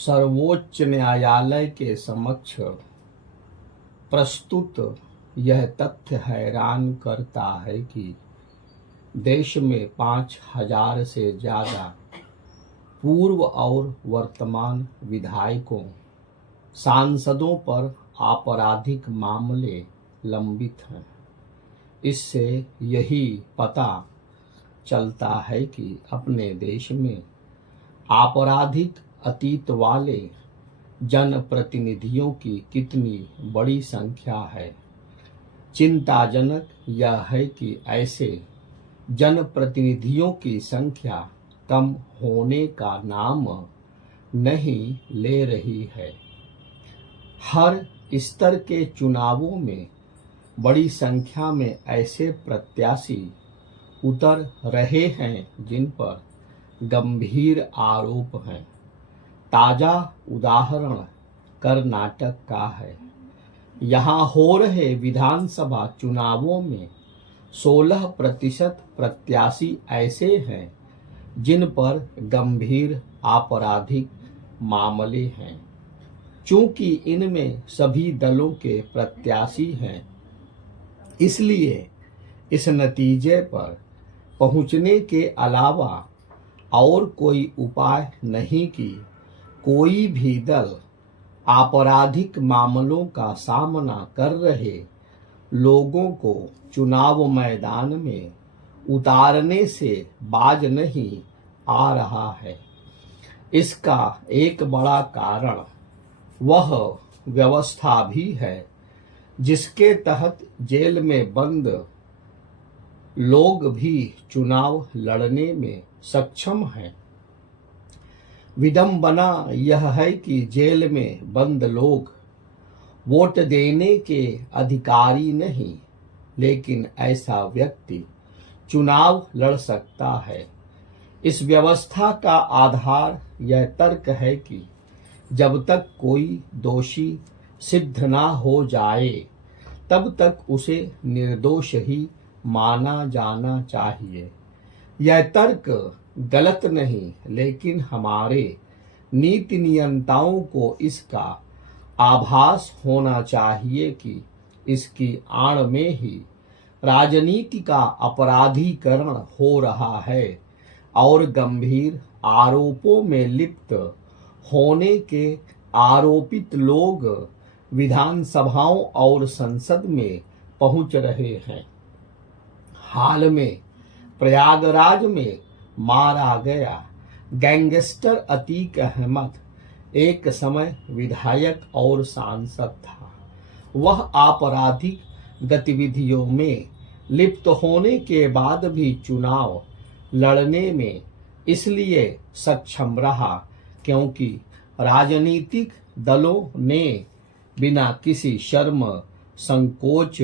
सर्वोच्च न्यायालय के समक्ष प्रस्तुत यह तथ्य हैरान करता है कि देश में 5,000 से ज़्यादा पूर्व और वर्तमान विधायकों, सांसदों पर आपराधिक मामले लंबित हैं। इससे यही पता चलता है कि अपने देश में आपराधिक अतीत वाले जनप्रतिनिधियों की कितनी बड़ी संख्या है। चिंताजनक यह है कि ऐसे जनप्रतिनिधियों की संख्या कम होने का नाम नहीं ले रही है। हर स्तर के चुनावों में बड़ी संख्या में ऐसे प्रत्याशी उतर रहे हैं जिन पर गंभीर आरोप हैं। ताजा उदाहरण कर्नाटक का है। यहाँ हो रहे विधानसभा चुनावों में 16% प्रत्याशी ऐसे हैं जिन पर गंभीर आपराधिक मामले हैं। चूंकि इनमें सभी दलों के प्रत्याशी हैं, इसलिए इस नतीजे पर पहुंचने के अलावा और कोई उपाय नहीं कि कोई भी दल आपराधिक मामलों का सामना कर रहे लोगों को चुनाव मैदान में उतारने से बाज नहीं आ रहा है। इसका एक बड़ा कारण वह व्यवस्था भी है जिसके तहत जेल में बंद लोग भी चुनाव लड़ने में सक्षम हैं। विडंबना यह है कि जेल में बंद लोग वोट देने के अधिकारी नहीं, लेकिन ऐसा व्यक्ति चुनाव लड़ सकता है। इस व्यवस्था का आधार यह तर्क है कि जब तक कोई दोषी सिद्ध ना हो जाए, तब तक उसे निर्दोष ही माना जाना चाहिए। यह तर्क गलत नहीं, लेकिन हमारे नीति नियंताओं को इसका आभास होना चाहिए कि इसकी आड़ में ही राजनीति का अपराधीकरण हो रहा है और गंभीर आरोपों में लिप्त होने के आरोपित लोग विधानसभाओं और संसद में पहुंच रहे हैं। हाल में प्रयागराज में मारा गया गैंगस्टर अतीक अहमद एक समय विधायक और सांसद था। वह आपराधिक गतिविधियों में लिप्त होने के बाद भी चुनाव लड़ने में इसलिए सक्षम रहा क्योंकि राजनीतिक दलों ने बिना किसी शर्म संकोच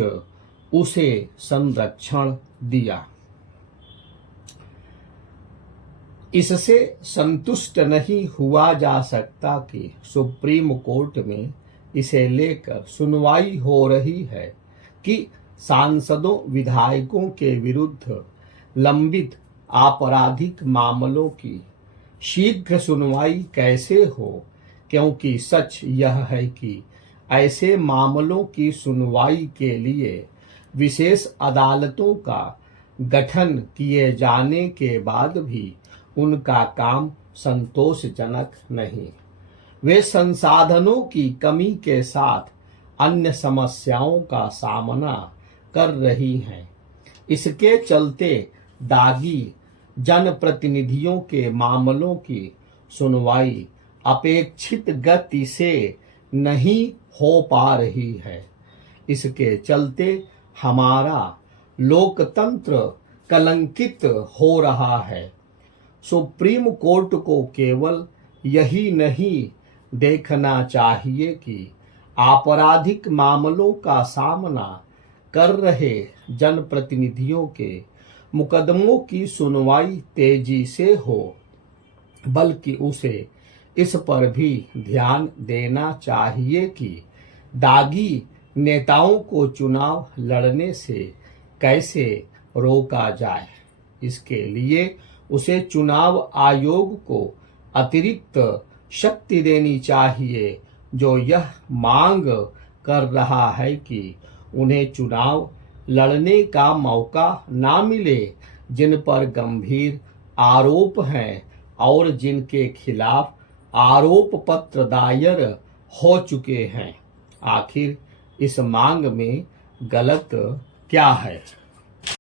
उसे संरक्षण दिया। इससे संतुष्ट नहीं हुआ जा सकता कि सुप्रीम कोर्ट में इसे लेकर सुनवाई हो रही है कि सांसदों विधायकों के विरुद्ध लंबित आपराधिक मामलों की शीघ्र सुनवाई कैसे हो, क्योंकि सच यह है कि ऐसे मामलों की सुनवाई के लिए विशेष अदालतों का गठन किए जाने के बाद भी उनका काम संतोषजनक नहीं। वे संसाधनों की कमी के साथ अन्य समस्याओं का सामना कर रही हैं। इसके चलते दागी जनप्रतिनिधियों के मामलों की सुनवाई अपेक्षित गति से नहीं हो पा रही है। इसके चलते हमारा लोकतंत्र कलंकित हो रहा है। सुप्रीम कोर्ट को केवल यही नहीं देखना चाहिए कि आपराधिक मामलों का सामना कर रहे जनप्रतिनिधियों के मुकदमों की सुनवाई तेजी से हो, बल्कि उसे इस पर भी ध्यान देना चाहिए कि दागी नेताओं को चुनाव लड़ने से कैसे रोका जाए। इसके लिए उसे चुनाव आयोग को अतिरिक्त शक्ति देनी चाहिए जो यह मांग कर रहा है कि उन्हें चुनाव लड़ने का मौका ना मिले, जिन पर गंभीर आरोप हैं और जिनके खिलाफ आरोप पत्र दायर हो चुके हैं। आखिर इस मांग में गलत क्या है?